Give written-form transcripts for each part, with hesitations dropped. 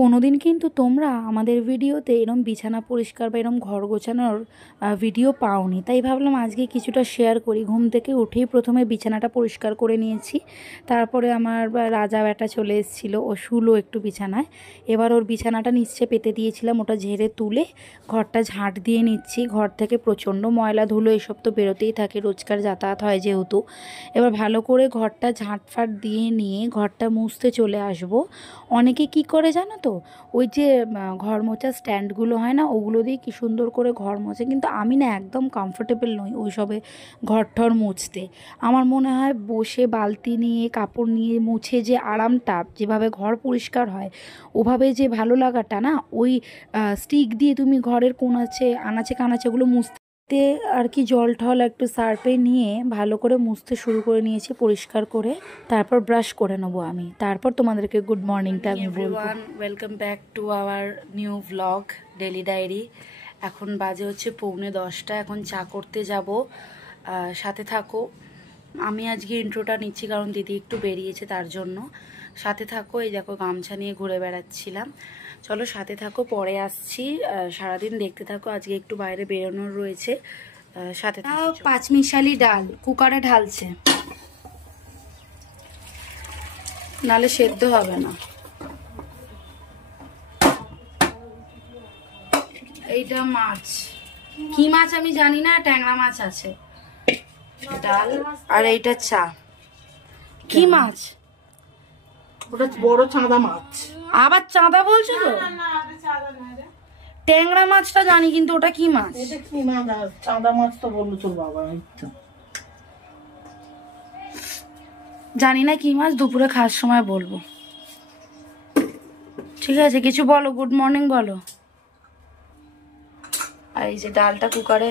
কোনোদিন কিন্তু তোমরা আমাদের ভিডিওতে এরম বিছানা পরিষ্কার বা এরম ঘর গোছানোর ভিডিও পাওনি, তাই ভাবলাম আজকে কিছুটা শেয়ার করি। ঘুম থেকে উঠেই প্রথমে বিছানাটা পরিষ্কার করে নিয়েছি, তারপরে আমার রাজা বেটা চলে এসেছিলো, ও শুলো একটু বিছানায়। এবার ওর বিছানাটা নিচে পেতে দিয়েছিলাম, ওটা ঝেড়ে তুলে ঘরটা ঝাঁট দিয়ে নিচ্ছি। ঘর থেকে প্রচণ্ড ময়লা ধুলো এসব তো বেরোতেই থাকে, রোজকার যাতায়াত হয় যেহেতু। এবার ভালো করে ঘরটা ঝাঁটফাট দিয়ে নিয়ে ঘরটা মুছতে চলে আসবো। অনেকে কি করে জানো তো, ওই যে ঘর মোছার স্ট্যান্ডগুলো হয় না, ওগুলো দিয়ে কি সুন্দর করে ঘর মোছে, কিন্তু আমি না একদম কমফোর্টেবল নই ওই সবে ঘর ঠর মুছতে। আমার মনে হয় বসে বালতি নিয়ে কাপড় নিয়ে মুছে যে আরামটা, যেভাবে ঘর পরিষ্কার হয় ওভাবে যে ভালো লাগাটা না, ওই স্টিক দিয়ে তুমি ঘরের কোনাচে আনাচে কানাচেগুলো মুছতে আর কি জল ঠল একটু সার্ফে নিয়ে ভালো করে মুছতে শুরু করে নিয়েছি পরিষ্কার করে। তারপর ব্রাশ করে নেবো আমি, তারপর তোমাদেরকে গুড মর্নিংটা আমি বলবো। Welcome back to our new vlog daily diary. এখন বাজে হচ্ছে 9:45, এখন চা করতে যাব, সাথে থাকো। আমি আজকে ইন্ট্রোটা নিচ্ছি কারণ দিদি একটু বেরিয়েছে তার জন্য। সাথে থাকো। এই দেখো গামছা নিয়ে ঘুরে বেড়াচ্ছিলাম, চলো সাথে থাকো, পরে আসছি। সারাদিন দেখতে থাকো, আজকে একটু বাইরে বেরোনোর রয়েছে, সাথে থাকো। 5 মিশালি ডাল কুকারে ঢালছে, নালে সেদ্ধ হবে না। এইটা মাছ, কি মাছ আমি জানি না, ট্যাংরা মাছ আছে, ডাল আর এইটা চা। কি মাছ ওটা? বড় চাঁদা মাছ। আবার চাঁদা বলছো তো? ট্যাংরা মাছটা জানি, কিন্তু ওটা কি মাছ? এটা কি মাছ? চাঁদা মাছ তো বললো তোর বাবা। জানি না কি মাছ, দুপুরে খাওয়ার সময় বলবো। ঠিক আছে, কিছু বলো, গুড মর্নিং বলো। আর এই যে ডালটা কুকারে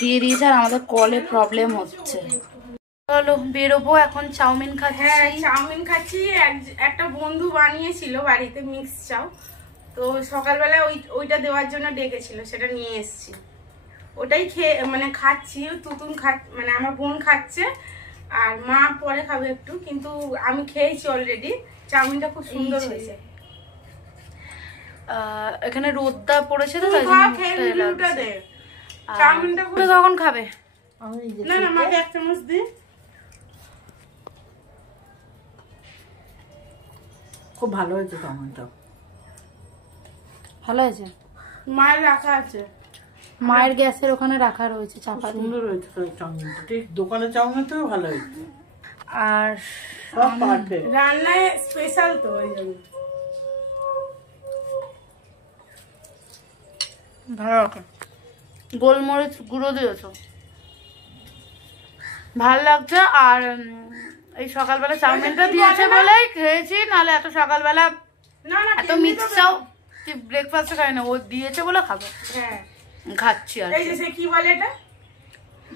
দিয়ে দিয়েছে, আর আমাদের কলে প্রবলেম হচ্ছে। চলো বেরোবো এখন। চাউমিন খাচ্ছি। হ্যাঁ, চাউমিন খাচ্ছি। একটা বন্ধু বানিয়েছিল বাড়িতে মিক্স চাউ, তো সকালবেলা ওইটা দেওয়ার জন্য ডেকেছিল, সেটা নিয়ে এসেছি। ওটাই খেয়ে মানে খাচ্ছি। তুতুন মানে আমার বোন খাচ্ছে, আর মা পরে খাবে একটু, কিন্তু আমি খেয়েছি অলরেডি। চাউমিনটা খুব সুন্দর হয়েছে। এখানে রোদটা পড়েছে তো, চাউমিনটা কখন খাবে? না না, মাকে 1 চামচ দিই। খুব ভালো হয়েছে চাউমিনটা। ভালো হয়েছে। মায়ের রাখা আছে, মায়ের গ্যাসের ওখানে রাখা রয়েছে, চাপা সুন্দর হয়েছে চাউমিনটা, ঠিক দোকানের চাউমিন থেকেও ভালো হয়েছে। আর রান্নায় স্পেশাল তো ওই জন্য ভালো লাগে। গোলমরিচ গুঁড়ো দিয়েছো, ভালো লাগছে। আর এই সকালবেলা চাউমিনটা দিয়েছে বলেই খেয়েছি, নাহলে এত সকালবেলা এত মিক্স চাও ব্রেকফাস্টে খাই না, ও দিয়েছে বলে খাবো। হ্যাঁ, খাচ্ছি। আর কি বলে এটা?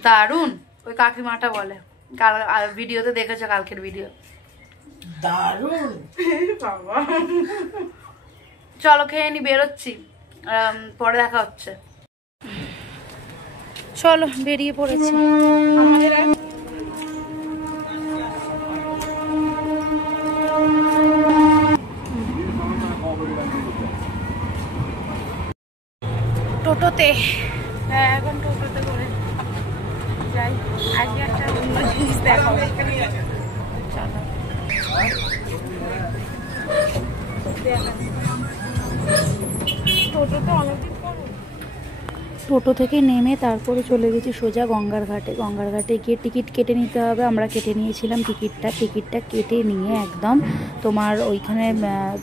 দারুন, ওই কাকিমাটা বলে, কাল ভিডিওতে দেখেছো, কালকের ভিডিও। দারুন বাবা। চলো খেয়ে নি, বেরোচ্ছি, পরে দেখা হচ্ছে। চলো বেরিয়ে পড়েছি। আমাদের টোটোতে, হ্যাঁ এখন টোটোতে করে যাই। আজকে একটা অন্য জিনিস দেখাবো। টোটোতে অনেকদিন পরে টোটো থেকে নেমে তারপরে চলে গেছি সোজা গঙ্গার ঘাটে। গঙ্গার ঘাটে গিয়ে টিকিট কেটে নিতে হবে। আমরা কেটে নিয়েছিলাম টিকিটটা কেটে নিয়ে একদম তোমার ওইখানে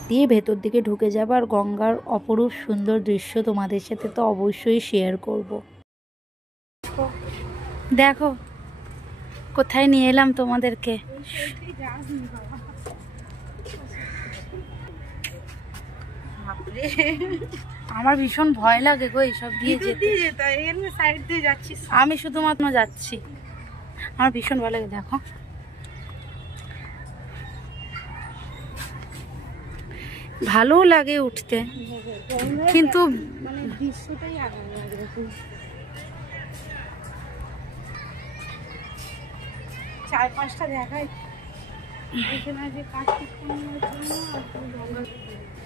দিয়ে ভেতর দিকে ঢুকে যাবো। আর গঙ্গার অপরূপ সুন্দর দৃশ্য তোমাদের সাথে তো অবশ্যই শেয়ার করব। দেখো কোথায় নিয়ে এলাম তোমাদেরকে। আমার ভীষণ ভয় লাগে গো এইসব দিয়ে যেতে। আমি শুধুমাত্র যাচ্ছি, আমার ভীষণ ভয় লাগে। দেখো ভালো লাগে উঠতে, কিন্তু মানে দৃশ্যটাই আলাদা লাগে। 4-5টা দেখায় এখানে যে কার্তিক পূর্ণিমার জন্য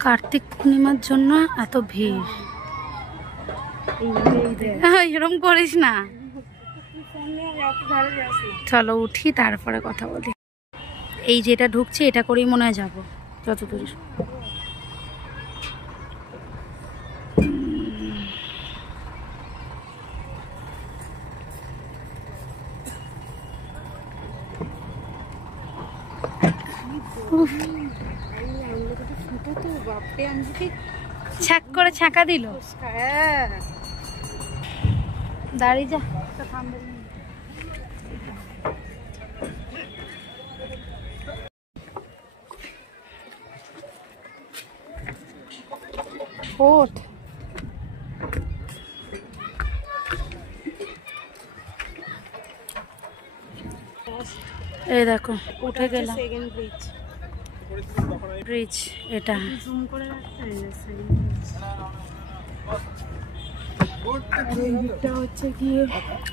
কার্তিক পূর্ণিমার জন্য এত ভিড়। এরকম করিস না, চলো উঠি তারপরে কথা বলি। এই যেটা ঢুকছে এটা করেই মনে হয় যাবো যতদূর। ছ্যাক করে ছ্যাঁকা দিল। দাঁড়িয়ে যা, ওঠ। এই দেখো উঠে গেলাম ব্রিজ। এটা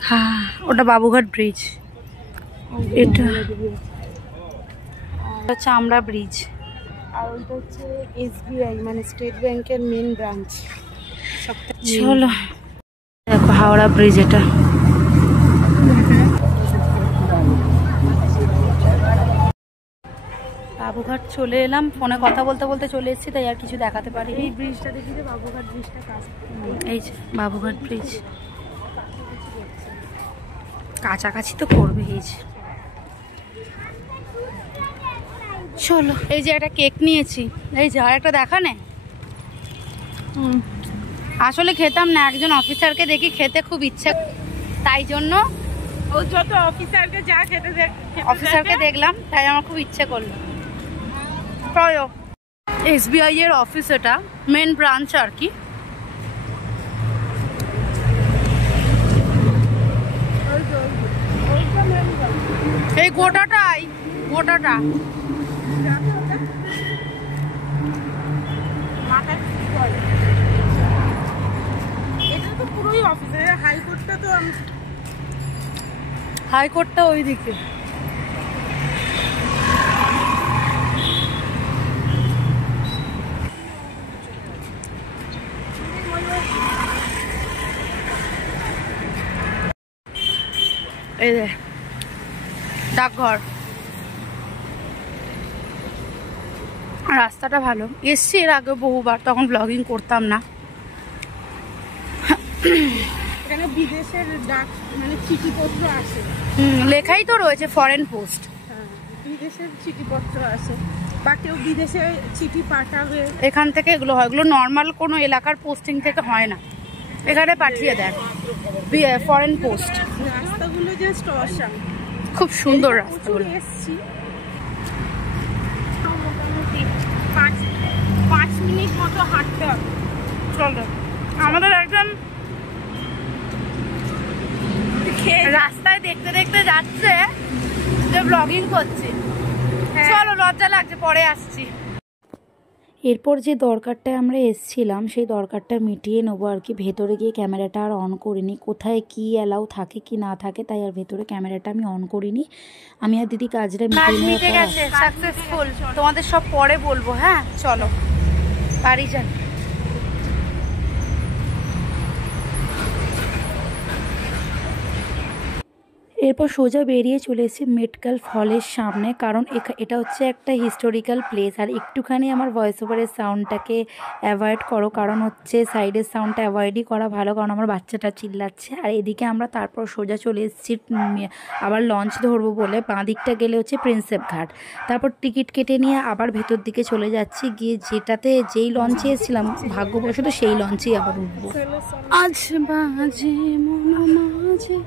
হ্যাঁ, ওটা বাবুঘাট ব্রিজ। এটা চামড়া ব্রিজ। আর ওইটা হচ্ছে SBI মানে স্টেট ব্যাংকের মেন ব্রাঞ্চ। চলো দেখো হাওড়া ব্রিজ। এটা বাবুঘাট চলে এলাম, ফোনে কথা বলতে বলতে চলে এসেছি, তাই আর কিছু দেখাতে পারি। এই ব্রিজটা দেখি যে বাবুঘাট ব্রিজটা এই যে বাবুঘাট ব্রিজ কাছাকাছি তো করবে। এই যে চলো, এই যে একটা কেক নিয়েছি, এই যে আর একটা দেখা নে। আসলে খেতাম না, একজন অফিসারকে দেখি খেতে খুব ইচ্ছে, তাই জন্য ও যত অফিসারকে যা খেতে অফিসারকে দেখলাম, তাই আমার খুব ইচ্ছে করলো। SBI এর অফিস, এটা মেন ব্রাঞ্চ আর কি। এই গোটাটা এটা তো পুরোই অফিস। হাইকোর্টটা তো হাইকোর্টটা ওইদিকে। এই যে ডাকঘর, রাস্তাটা ভালো। এসছি এর আগে বহুবার, তখন ব্লগিং করতাম না। এখানে বিদেশের ডাক মানে চিঠিপত্র আসে। লেখাই তো রয়েছে ফরেন পোস্ট। হ্যাঁ, বিদেশের চিঠিপত্র আসে বা কেউ বিদেশে চিঠি পাঠাবে, এখান থেকে এগুলো হয়। এগুলো নর্মাল কোনো এলাকার পোস্টিং থেকে হয় না, এখানে পাঠিয়ে দেয় ফরেন পোস্ট। রাস্তাগুলো জাস্ট অসাম, খুব সুন্দর রাস্তাগুলো। এসছি মোটামুটি 5 মিনিট মতো হাঁটতে হবে। চলো, আমাদের একজন রাস্তায় দেখতে দেখতে যাচ্ছে যে ব্লগিং করছে। চলো, লজ্জা লাগছে, পরে আসছি। এরপর যে দরকারটায় আমরা এসছিলাম সেই দরকারটা মিটিয়ে নেবো আর কি। ভেতরে গিয়ে ক্যামেরাটা আর অন করিনি, কোথায় কি অ্যালাউ থাকে কি না থাকে, তাই আর ভেতরে ক্যামেরাটা আমি অন করিনি। আমি আর দিদি কাজটা মিটে গেছে সাকসেসফুল। তোমাদের সব পরে বলবো। হ্যাঁ চলো বাড়ি যান। এরপর সোজা বেরিয়ে চলে এসেছি মেটকাল ফলের সামনে, কারণ এটা হচ্ছে একটা হিস্টোরিক্যাল প্লেস। আর একটুখানি আমার ভয়েস ওভারের সাউন্ডটাকে অ্যাভয়েড করো, কারণ হচ্ছে সাইডের সাউন্ডটা অ্যাভয়েডই করা ভালো, কারণ আমার বাচ্চাটা চিল্লাচ্ছে। আর এদিকে আমরা তারপর সোজা চলে এসেছি আবার লঞ্চ ধরবো বলে। বাঁ দিকটা গেলে হচ্ছে প্রিন্সেপ ঘাট, তারপর টিকিট কেটে নিয়ে আবার ভেতর দিকে চলে যাচ্ছি। গিয়ে যেই লঞ্চে এসেছিলাম ভাগ্যবশত সেই লঞ্চেই আবার উঠবো। আজ বাজে মন মাঝে।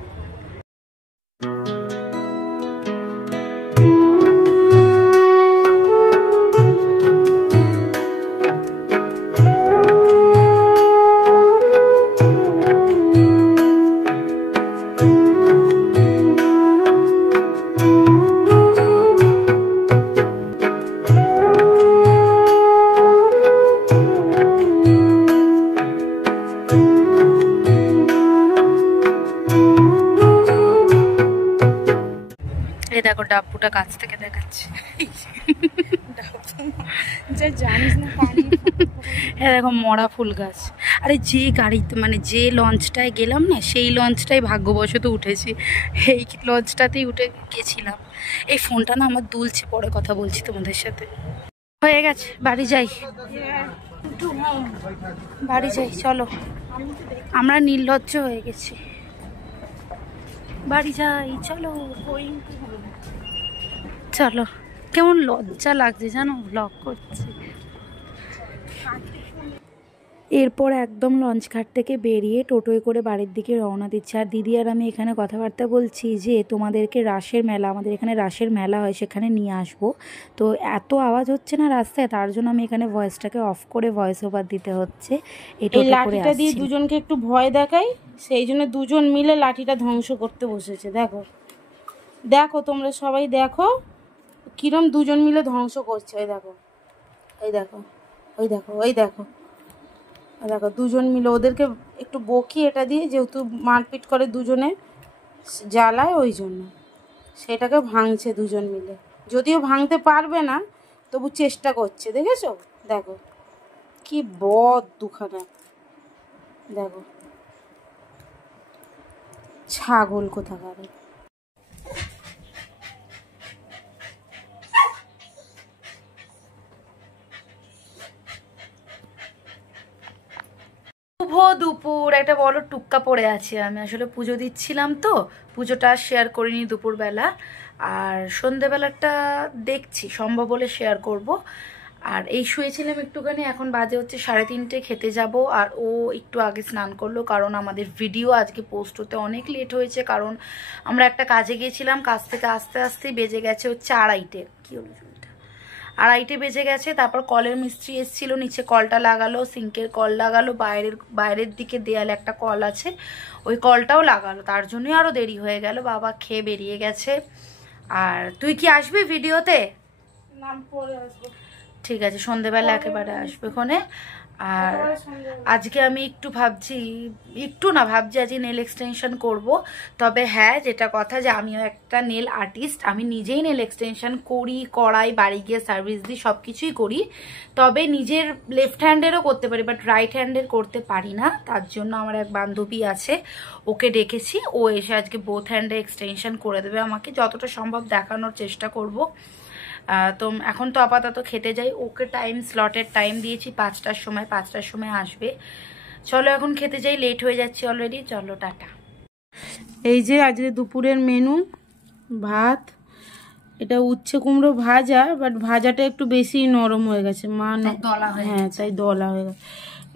দেখো ডাব্বুটা কাছ থেকে দেখাচ্ছে। জানিস না পানি হ্যাঁ দেখো মরা ফুল গাছ। আরে যে গাড়িতে মানে যে লঞ্চটায় গেলাম না, সেই লঞ্চটাই ভাগ্যবশত উঠেছি, এই লঞ্চটাতেই উঠে গেছিলাম। এই ফোনটা না আমার দুলছে, পরে কথা বলছি তোমাদের সাথে। হয়ে গেছে, বাড়ি যাই, বাড়ি যাই, চলো। আমরা নির্লজ্জ হয়ে গেছি, বাড়ি যাই, চলো। চলো, কেমন লজ্জা লাগছে জানো ব্লগ করছি। এরপর একদম লঞ্চ ঘাট থেকে বেরিয়ে টোটোয় করে বাড়ির দিকে রওনা দিচ্ছে। আর দিদি আর আমি এখানে কথাবার্তা বলছি যে তোমাদেরকে রাসের মেলা, আমাদের এখানে রাসের মেলা হয়, সেখানে নিয়ে আসবো। তো এত আওয়াজ হচ্ছে না রাস্তায়, তার জন্য আমি এখানে ভয়েসটাকে অফ করে ভয়েস ওভার দিতে হচ্ছে। এই লাঠিটা দিয়ে দুজনকে একটু ভয় দেখাই, সেই জন্য দুজন মিলে লাঠিটা ধ্বংস করতে বসেছে। দেখো দেখো, তোমরা সবাই দেখো কিরম দুজন মিলে ধ্বংস করছে। ওই দেখো, ওই দেখো, ওই দেখো, ওই দেখো, দেখো দুজন মিলে ওদেরকে একটু বকি এটা দিয়ে, যেহেতু মারপিট করে দুজনে জ্বালায়, ওই জন্য সেটাকে ভাঙছে দুজন মিলে। যদিও ভাঙতে পারবে না, তবু চেষ্টা করছে। দেখেছো, দেখো কি বদ দুখানা, দেখো ছাগল কোথাকার। শুভ দুপুর, একটা বড় টুক্কা পড়ে আছে। আমি আসলে পুজো দিচ্ছিলাম, তো পুজোটা শেয়ার করিনি দুপুরবেলা, আর সন্ধেবেলাটা দেখছি সম্ভব হলে শেয়ার করব। আর এই শুয়েছিলাম একটুখানি, এখন বাজে হচ্ছে 3:30, খেতে যাব। আর ও একটু আগে স্নান করলো, কারণ আমাদের ভিডিও আজকে পোস্ট হতে অনেক লেট হয়েছে, কারণ আমরা একটা কাজে গিয়েছিলাম, কাজ থেকে আস্তে আস্তেই বেজে গেছে হচ্ছে 2:30। কি হলো, 2:30 বেজে গেছে। তারপর কলের মিস্ত্রি এসেছিল, নিচে কলটা লাগালো, সিঙ্কের কল লাগালো, বাইরের দিকে দেয়ালে একটা কল আছে, ওই কলটাও লাগালো, তার জন্যই আরও দেরি হয়ে গেল। বাবা খেয়ে বেরিয়ে গেছে। আর তুই কি আসবি ভিডিওতে? ঠিক আছে, সন্ধেবেলা একেবারে আসবে ওখানে। আর আজকে আমি একটু ভাবছি, একটু না ভাবছি আজকে নেল এক্সটেনশন করব। তবে হ্যাঁ, যেটা কথা যে আমিও একটা নেল আর্টিস্ট, আমি নিজেই নেল এক্সটেনশন করাই, বাড়ি গিয়ে সার্ভিস দিই, সব কিছুই করি। তবে নিজের লেফট হ্যান্ডেরও করতে পারি, বাট রাইট হ্যান্ডের করতে পারি না। তার জন্য আমার এক বান্ধবী আছে, ওকে ডেকেছি, ও এসে আজকে বোথ হ্যান্ডে এক্সটেনশন করে দেবে আমাকে, যতটা সম্ভব দেখানোর চেষ্টা করব। তো এখন তো আপাতত খেতে যাই, ওকে স্লটের টাইম দিয়েছি 5টার সময়, 5টার সময় আসবে। চলো এখন খেতে যাই, লেট হয়ে যাচ্ছে অলরেডি, চলো টাটা। এই যে আজকে দুপুরের মেনু, ভাত, এটা উচ্ছে কুমড়ো ভাজা, বাট ভাজাটা একটু বেশি নরম হয়ে গেছে, মা হ্যাঁ তাই দলা হয়ে গেছে।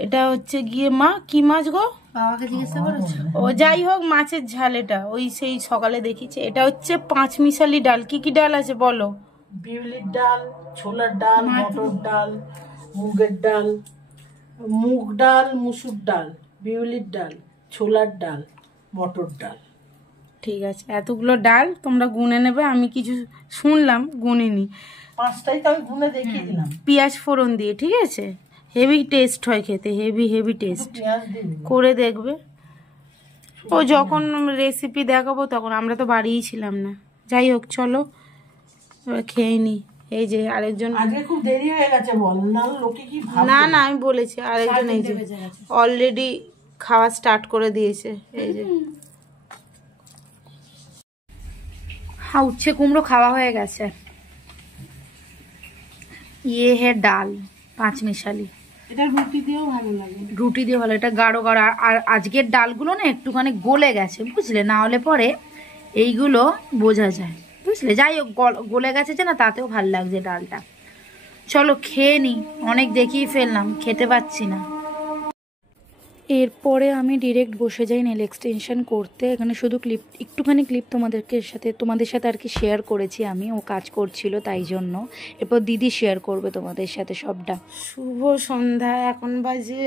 এটা হচ্ছে গিয়ে মা কি মাছ গো, বাবাকে জিজ্ঞাসা করেছো? ও যাই হোক, মাছের ঝাল, এটা ওই সেই সকালে দেখিছে। এটা হচ্ছে 5 মিশালি ডাল। কি কি ডাল আছে বলো? বিউলির ডাল, ছোলার ডাল, মটর ডাল, মুগের ডাল, মুগ ডাল, মুসুর ডাল, বিউলির ডাল, ছোলার ডাল, মটর ডাল। ঠিক আছে, এতগুলো ডাল তোমরা গুনে নেবে, আমি কিছু শুনলাম গুনিনি। 5টাই তো আমি গুনে দেখিয়ে দিলাম। পেঁয়াজ ফোড়ন দিয়ে, ঠিক আছে, হেভি টেস্ট হয় খেতে, হেভি টেস্ট পেঁয়াজ দিবি করে দেখবে। ও যখন রেসিপি দেখাবো তখন, আমরা তো বাড়িই ছিলাম না। যাই হোক, চলো এবার খেয়ে নি। এই যে আরেকজন, আজকে খুব দেরি হয়ে গেছে বল না, লোকে কি ভাববে? না না আমি বলেছি, আরেকজন এই যে অলরেডি খাওয়া স্টার্ট করে দিয়েছে। এই যে হ্যাঁ, উচ্ছে কুমড়ো খাওয়া হয়ে গেছে। ইয়ে হে ডাল 5 মিশালি, এটা রুটি দিয়েও ভালো লাগে, রুটি দিয়ে ভালো, এটা গাঢ় গাঢ়। আর আজকের ডালগুলো না একটুখানি গলে গেছে, বুঝলে, না হলে পরে এইগুলো বোঝা যায়, বুঝলে। যাই হোক, গলে গেছে যে না, তাতেও ভাল লাগছে ডালটা। চলো খেয়ে নি, অনেক দেখিয়ে ফেললাম, খেতে পাচ্ছি না। এরপরে আমি ডিরেক্ট বসে যাই নেল এক্সটেনশন করতে। এখানে শুধু একটুখানি ক্লিপ তোমাদের সাথে আর কি শেয়ার করেছি আমি, ও কাজ করছিল তাই জন্য। এরপর দিদি শেয়ার করবে তোমাদের সাথে সবটা। শুভ সন্ধ্যা। এখন বাজে,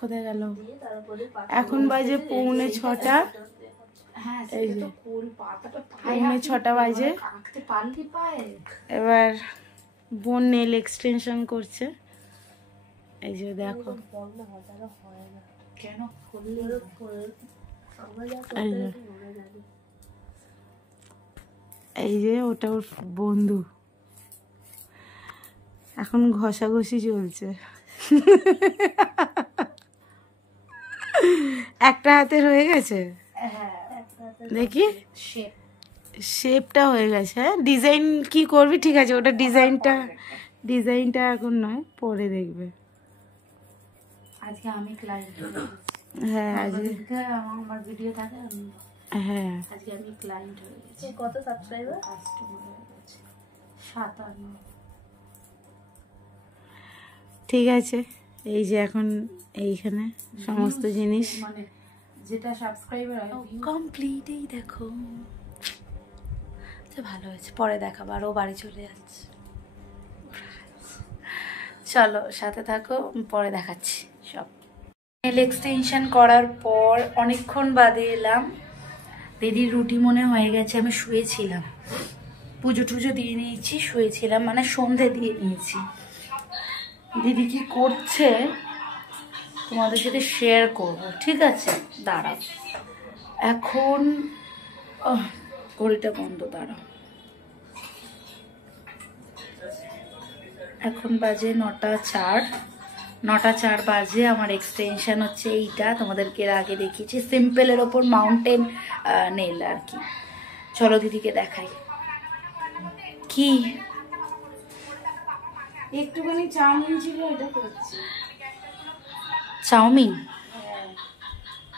কোথায় গেল, এখন বাজে 5:45। এই যে 5:45 বাজে। এবার বোন নেল এক্সটেনশন করছে, এই যে দেখো, এই যে ওটা ওর বন্ধু। এখন ঘষাঘষি চলছে। একটা হাতের হয়ে গেছে, দেখি শেপটা হয়ে গেছে। হ্যাঁ, ডিজাইন কি করবি? ঠিক আছে, ওটা ডিজাইনটা এখন নয়, পরে দেখবে। আজকে আমি ক্লায়েন্ট, হ্যাঁ আজকে আমার ভিডিও থাকে, হ্যাঁ আজকে আমি ক্লায়েন্ট হয়ে গেছি। কত সাবস্ক্রাইবার? কাস্টমার হয়ে গেছে 57। ঠিক আছে, এই যে এখন এইখানে সমস্ত জিনিস মানে যেটা সাবস্ক্রাইবার কমপ্লিট। এই দেখো, ভালো হয়েছে, পরে দেখাবো। আর ও বাড়ি চলে যাচ্ছে, চলো সাথে থাকো, পরে দেখাচ্ছি সব। নেল এক্সটেনশন করার পর অনেকক্ষণ বাদে এলাম। দিদির রুটি মনে হয়ে গেছে, আমি শুয়েছিলাম, পুজো টুজো দিয়ে নিয়েছি, শুয়েছিলাম, মানে সন্ধে দিয়ে নিয়েছি। দিদি কি করছে তোমাদের সাথে শেয়ার করব, ঠিক আছে? দাঁড়াও, এখন ঘড়িটা বন্ধ, দাঁড়াও। এখন বাজে 9:04 বাজে। আমার এক্সটেনশন হচ্ছে এইটা, তোমাদেরকে এর আগে দেখিয়েছি, সিম্পলের ওপর মাউন্টেন নেল আর কি। চলো দিদিকে দেখাই। কি একটুখানি চাউমিন ছিল, এটা করছি। চাউমিন?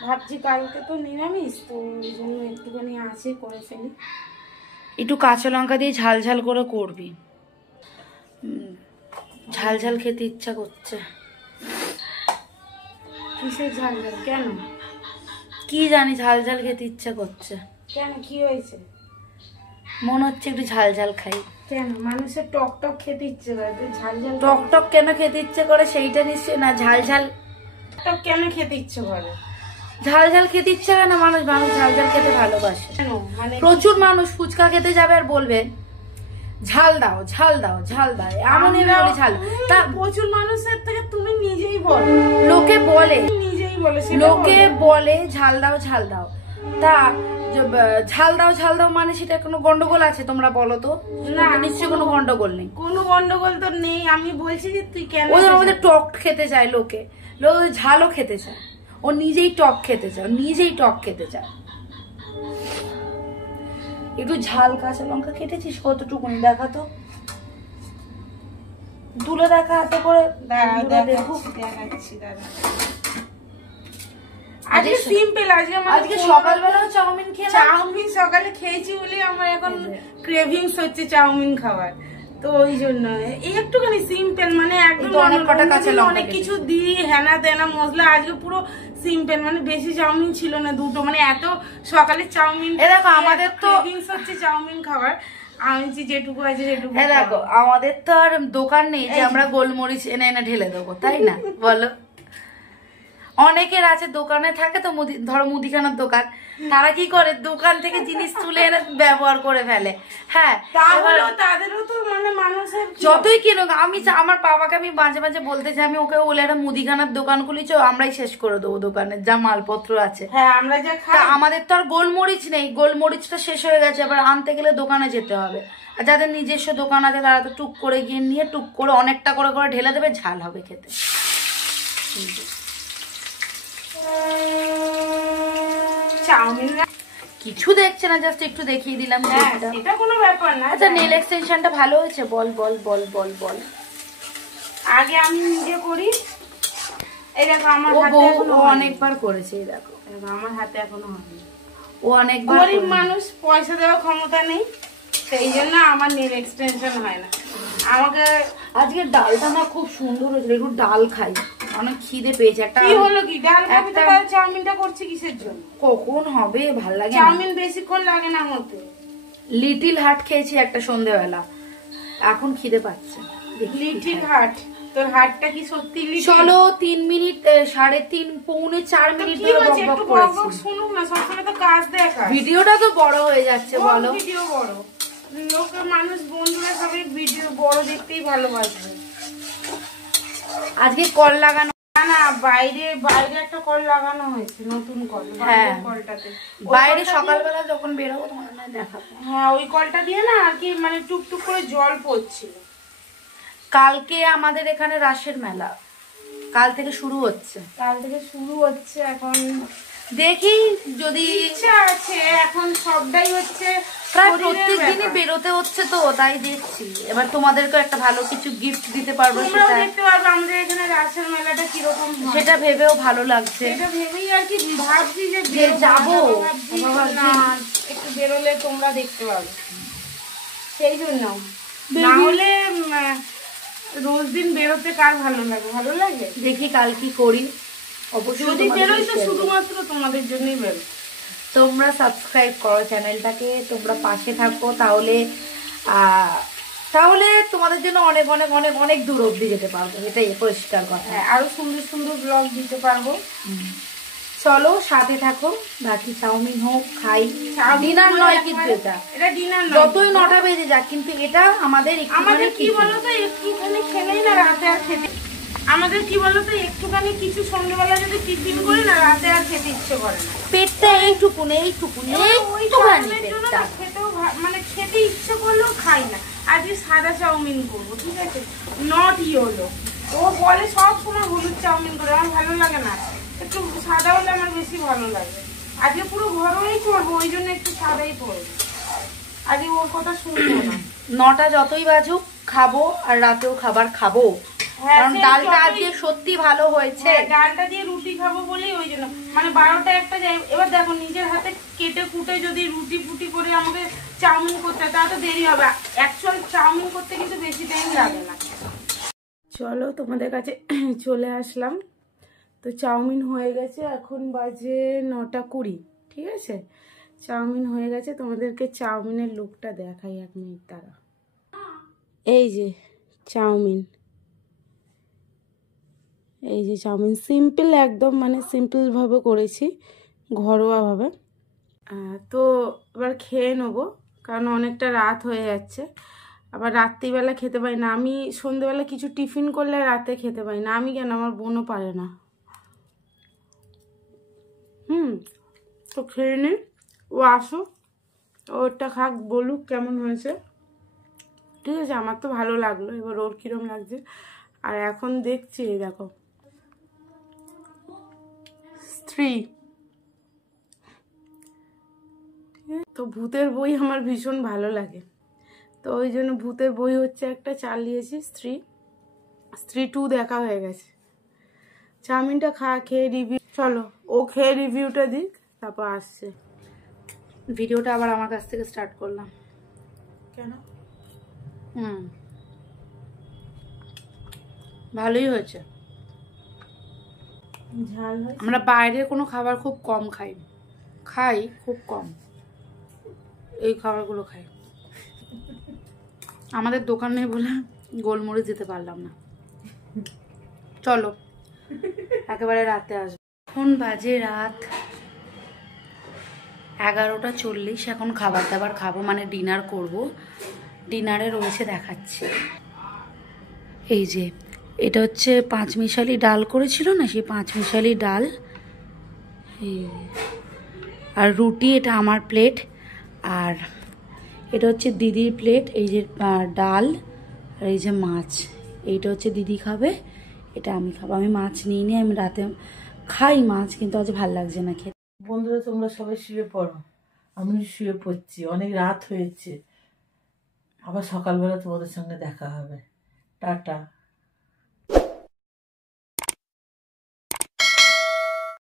ভাবছি কালকে তো নিরামিষ, তো ওই জন্য একটুখানি আছে, করে ফেলি। একটু কাঁচা লঙ্কা দিয়ে ঝাল ঝাল করে করবি, ঝাল ঝাল খেতে ইচ্ছা করছে। কিসের ঝাল ঝাল? কেন? কি জানি, ঝাল ঝাল খেতে ইচ্ছা করছে। কেন, কি হয়েছে? মনে হচ্ছে একটু ঝাল ঝাল খাই। কেন? মানুষের টক টক খেতে ইচ্ছে করে, তুই ঝাল ঝাল টক টক কেন খেতে ইচ্ছে করে সেইটা নিশ্চয়ই না, ঝাল ঝাল টক কেন খেতে ইচ্ছে করে? ঝাল ঝাল খেতে ইচ্ছে করে না, মানুষ ঝাল ঝাল খেতে ভালোবাসে। কেন? মানে প্রচুর মানুষ ফুচকা খেতে যাবে আর বলবে ঝাল দাও ঝাল দাও ঝাল দাও, এমনই বলি ঝাল। তা প্রচুর মানুষের থেকে তুমি নিজেই বলো, লোকে বলে, নিজেই বলে, লোকে বলে ঝাল দাও ঝাল দাও। তা ঝাল দাও মানে সেটা কোনো গন্ডগোল আছে? তোমরা বলো তো। না, নিশ্চয়ই কোনো গন্ডগোল নেই। কোনো গন্ডগোল তো নেই। আমি বলছি যে তুই কেন ওই আমাদের টক খেতে চায়, লোকে ঝালও খেতে চায়, ও নিজেই টক খেতে চায়। একটু ঝাল কাঁচা লঙ্কা কেটেছিস কতটুকুনি দেখা তো, তুলে দেখা হাতে করে। দেখাচ্ছি দাদা। আজকে সিম্পল, আজকে সকালবেলাও চাউমিন খেলাম। চাউমিন সকালে খেয়েছি বলে আমার এখন ক্রেভিংস হচ্ছে চাউমিন খাওয়ার, তো ওই জন্য একটুখানি সিম্পল, মানে একদম অনেক কিছু দিই হেনা তেনা মশলা। আজকে পুরো সিম্পল, মানে বেশি চাউমিন ছিল না, দুটো, মানে এত সকালে চাউমিন। দেখো আমাদের তো ক্রেভিংস হচ্ছে চাউমিন খাওয়ার, আমি যেটুকু আছে সেটুকু। দেখো আমাদের তো আর দোকান নেই যে আমরা গোলমরিচ এনে এনে ঢেলে দেবো, তাই না বলো? অনেকের আছে দোকানে থাকে তো, ধরো মুদিখানার দোকান, তারা কি করে দোকান থেকে জিনিস তুলে এনে ব্যবহার করে ফেলে। হ্যাঁ, তাদেরও তো মানে মানুষের যতই কিনুক, আমি আমার বাবাকে আমি মাঝে মাঝে বলতে চাই, আমি ওকে বলে একটা মুদিখানার দোকান খুলিছ, আমরাই শেষ করে দেবো দোকানের যা মালপত্র আছে। হ্যাঁ, আমরা যা খাই। আমাদের তো আর গোলমরিচ নেই, গোলমরিচটা শেষ হয়ে গেছে, আবার আনতে গেলে দোকানে যেতে হবে। আর যাদের নিজস্ব দোকান আছে তারা তো টুক করে গিয়ে নিয়ে টুক করে অনেকটা করে করে ঢেলে দেবে, ঝাল হবে খেতে। চাউমিন কিছু দেখছে না, জাস্ট একটু দেখিয়ে দিলাম। এটা কোনো ব্যাপার না। আচ্ছা, নেল এক্সটেনশনটা ভালো হয়েছে? বল বল বল বল বল। আগে আমি নিজে করি, এই দেখো আমার হাতে ও অনেকবার করেছে, এই দেখো আমার হাতে এখনো হয়নি। ও অনেকবার। গরিব মানুষ, পয়সা দেওয়ার ক্ষমতা নেই, সেই জন্য আমার নেল এক্সটেনশন হয় না। আমাকে আজকে ডালটা না খুব সুন্দর হয়েছিল, একটু ডাল খাই, অনেক খিদে পেয়েছে। একটা কি হলো কি ডাল খাবি তো? চাউমিনটা করছি কিসের জন্য? কখন হবে, ভাল লাগে না। চাউমিন বেশিক্ষণ লাগে না হতে। লিটিল হার্ট খেয়েছি একটা সন্ধ্যেবেলা, এখন খিদে পাচ্ছে। Little heart? তোর হার্টটা কি সত্যি লিটিল? চলো 3 মিনিট, 3.5 পৌনে 4 মিনিট ধরে বকবক করেছি। শুনুক না, সবসময় তো কাজ দেখা। ভিডিওটা তো বড় হয়ে যাচ্ছে, বলো। ভিডিও বড়, লোকের মানুষ বন্ধুরা সবাই ভিডিও বড় দেখতেই ভালোবাসবে। আজকে কল লাগানো না, বাইরে একটা কল লাগানো হয়েছে, নতুন কল। হ্যাঁ, কলটাতে বাইরে সকালবেলা যখন বেরোবো তোমার দেখাবো। হ্যাঁ, ওই কলটা দিয়ে না আর কি, মানে টুকটুক করে জল পড়ছিল। কালকে আমাদের এখানে রাসের মেলা, কাল থেকে শুরু হচ্ছে। এখন দেখি যদি ইচ্ছা আছে, এখন সবটাই হচ্ছে প্রায় শরীরের প্রত্যেক দিনই ব্যাপার। বেরোতে হচ্ছে, তো তাই দেখছি। এবার তোমাদেরকে একটা ভালো কিছু গিফট দিতে পারবো, তোমরাও সেটা দেখতে পারবে আমাদের এখানে রাসের মেলাটা কিরকম হয়। সেটা ভেবেও ভালো লাগছে। এটা ভেবেই আর কি ভাবছি যে যে যাবো। ভাবছি আবার না, একটু বেরোলে তোমরা দেখতে পাবে, সেই জন্য। না হলে রোজ দিন বেরোতে কার ভালো লাগে? ভালো লাগে। দেখি কাল কি করি, অবশ্যই যদি তোমাদের বেরোই তো share করবো। শুধুমাত্র তোমাদের জন্যই বেরো। তোমরা সাবস্ক্রাইব করো চ্যানেলটাকে, তোমরা পাশে থাকো, তাহলে তোমাদের জন্য অনেক অনেক অনেক অনেক দূর অব্দি যেতে পারবো, এটাই পরিষ্কার কথা। হ্যাঁ, আরো সুন্দর সুন্দর ব্লগ দিতে পারবো। চলো সাথে থাকো, বাকি চাউমিন হোক খাই, ডিনার নয় কিন্তু এটা ডিনার নয়, যতই 9টা বেজে যাক, কিন্তু এটা আমাদের আমাদের কি বলতো একটুখানি খেলেই না রাতে আর খেতে, আমাদের কি বলতো একটুখানি কিছু সন্ধ্যেবেলা যদি টিফিন করি না, রাতে আর খেতে ইচ্ছে করে না। পেটটা এইটুকুন এইটুকুন ওই একটুখানি চাউমিনের জন্য পেটটা। না খেতেও মানে খেতে ইচ্ছে করলেও খাই না। আজকে সাদা চাউমিন করবো, ঠিক আছে, নট ইয়েলো। ও বলে সব সময় হলুদ চাউমিন করে, আমার ভালো লাগে না, একটু সাদা হলে আমার বেশি ভালো লাগে। আজকে পুরো ঘরোই করবো, ওই জন্য একটু সাদাই করবো, আজকে ওর কথা শুনবো না। 9টা যতই বাজুক খাবো, আর রাতেও খাবার খাবো, হ্যাঁ, কারণ সেই ডালটা যতই- আজকে সত্যি ভালো হয়েছে। হ্যাঁ, ডালটা দিয়ে রুটি খাবো বলেই ওই জন্য, মানে 12টা একটা যায়। এবার দেখো নিজের হাতে কেটে কুটে যদি রুটি ফুটি করে আমাকে চাউমিন করতে হয়, তাহলে তো দেরি হবে। অ্যাকচুয়াল চাউমিন করতে কিন্তু বেশি টাইম লাগে না। চলো তোমাদের কাছে চলে আসলাম, তো চাউমিন হয়ে গেছে, এখন বাজে 9টা 20, ঠিক আছে। চাউমিন হয়ে গেছে, তোমাদেরকে চাউমিনের লুকটা দেখাই 1 মিনিট দ্বারা। এই যে চাউমিন, এই যে চাউমিন, সিম্পল একদম, মানে সিম্পলভাবে করেছি, ঘরোয়াভাবে। তো এবার খেয়ে নেবো, কারণ অনেকটা রাত হয়ে যাচ্ছে। আবার রাত্রিবেলা খেতে পারি না আমি, সন্ধ্যেবেলা কিছু টিফিন করলে রাতে খেতে পারি না আমি, কেন আমার বোনও পারে না। তো খেয়ে নি, ও আসুক, ওরটা খাক, বলুক কেমন হয়েছে, ঠিক আছে। আমার তো ভালো লাগলো, এবার ওর কিরম লাগছে। আর এখন দেখছি, এই দেখো স্ত্রী, তো ভূতের বই আমার ভীষণ ভালো লাগে, তো ওই জন্য ভূতের বই হচ্ছে একটা চালিয়েছি। স্ত্রী 2 দেখা হয়ে গেছে। চাউমিনটা খেয়ে রিভিউ, চলো ও খেয়ে রিভিউটা দিক, তারপর আসছে। ভিডিওটা আবার আমার কাছ থেকে স্টার্ট করলাম কেন? ভালোই হয়েছে। ঝাল হয়। আমরা বাইরের কোনো খাবার খুব কম খাই খুব কম, এই খাবারগুলো খাই। আমাদের দোকান নেই বলে গোলমরিচ দিতে পারলাম না। চলো একেবারে রাতে আসবো। এখন বাজে রাত 11:40, এখন খাবার দাবার খাবো, মানে ডিনার করব। ডিনারে রয়েছে দেখাচ্ছি, এই যে এটা হচ্ছে 5 মিশালি ডাল করেছিল না, সেই 5 মিশালি ডাল, এই আর রুটি, এটা আমার প্লেট, আর এটা হচ্ছে দিদির প্লেট। এই যে ডাল আর এই যে মাছ, এইটা হচ্ছে দিদি খাবে, এটা আমি খাবো। আমি মাছ নিইনি, আমি রাতে খাই মাছ, কিন্তু আজ ভাল লাগছে না খেতে। বন্ধুরা তোমরা সবাই শুয়ে পড়ো, আমি শুয়ে পড়ছি, অনেক রাত হয়েছে। আবার সকালবেলা তোমাদের সঙ্গে দেখা হবে। টাটা।